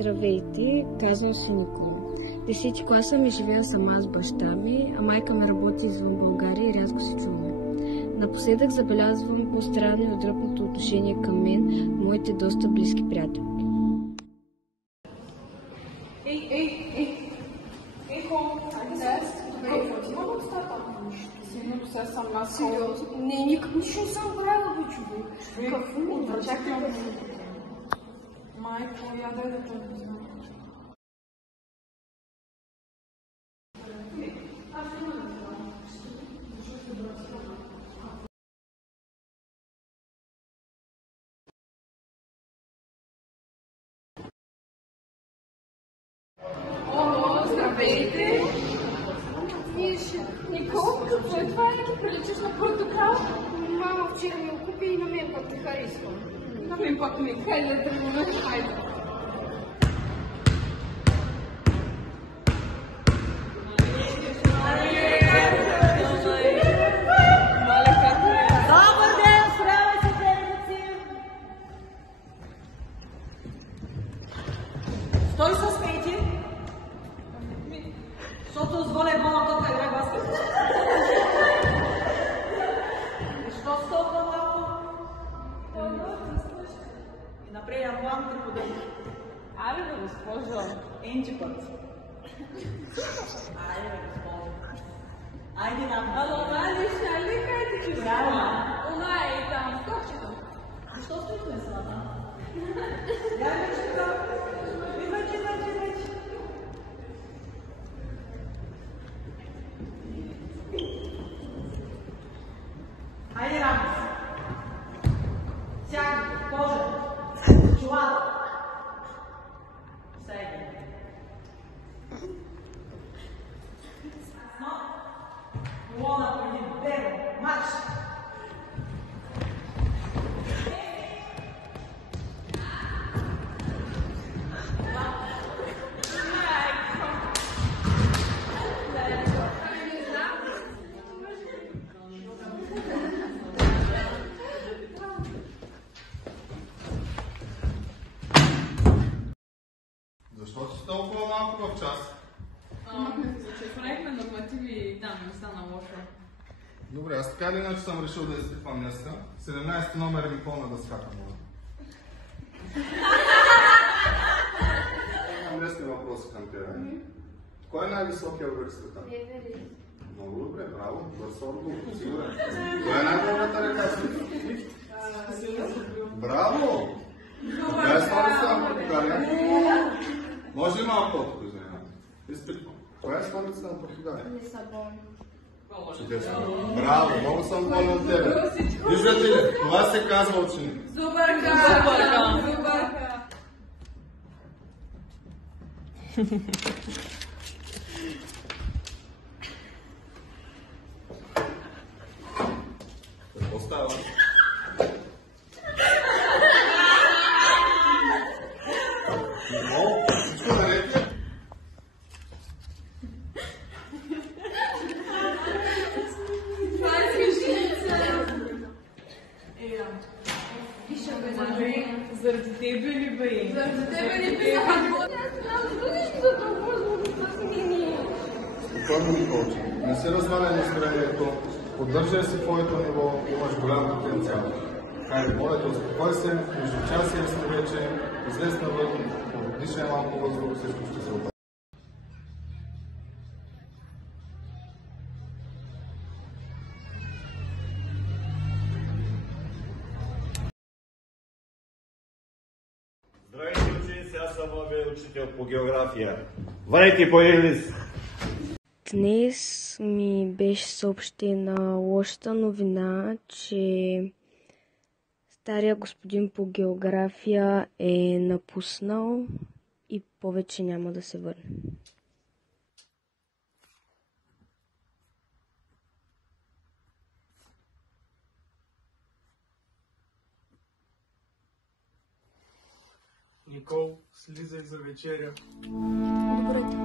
Здравейте, казвам се Никола. 10 клас съм и живея сама с баща ми, а майка ми работи извън България и рядко се чуваме. Напоследък забелязвам по-странно и отдръпнато отношение към мен, моите доста близки приятелки. Сега съм аз. Не, никак нищо не съм правила, бе, човек. Какво? Чакай да се майко, я дай да те знам. Здравейте! Никол, какво е това? Не приличаш на портокал? Мама вчера ми го купи и на мен пък те харесва. На мен пък ми хайде да тръгваме, хайде. Добър ден, справя се, деревци! Стой с пейти! Защото зволя е болна тока играй баскет. Защо с толкова малко? И напред план те подай. Абе бе, госпожо. Енчи път. Айде бе, госпожо. Айде нам. Али, шали, кай ти че Правильно. Она е там, скочено. Защо стоите с това? Я вече там. Идвайте. Хайде, Рамос. Сягай, кожа. Чулата. Сягай. Колона преди бега. Марш! Защо си толкова малко в час? Правихме нормативи и там не стана лошо. Добре, аз така или иначе съм решил да изтъпвам днеска. 17 номер ми помня да скакам. Имам лесни въпроси към тебе. Кой е най-високият връх в света? Много добре, браво. Бърз отговор, сигурен. Кой е най-добрата река в света? Браво! Коя е столицата на Португалия? Може ли малко по-тук, извинявам? Изпитвам. Коя е столицата на Португалия? Лисабон. Чудесно. Браво, много съм доволен от тебе. Виждате ли, това се казва ученик. Зубърка! Какво става? Всичко наред ли? Заради тебе ли бе? Заради тебе ли бе? Спокойно, Николче. Не се разваля настроението. Поддържай си твоето ниво, имаш голям потенциал. Хайде, моля те, успокой се, между час и си вече, излез навън, дишай малко въздух, всичко ще се оправи. Здравейте, ученици, аз съм новия учител по география. Вадете по един лист. Днес ми беше съобщена лошата новина, че стария господин по география е напуснал и повече няма да се върне. Никол, слизай за вечеря. Добре.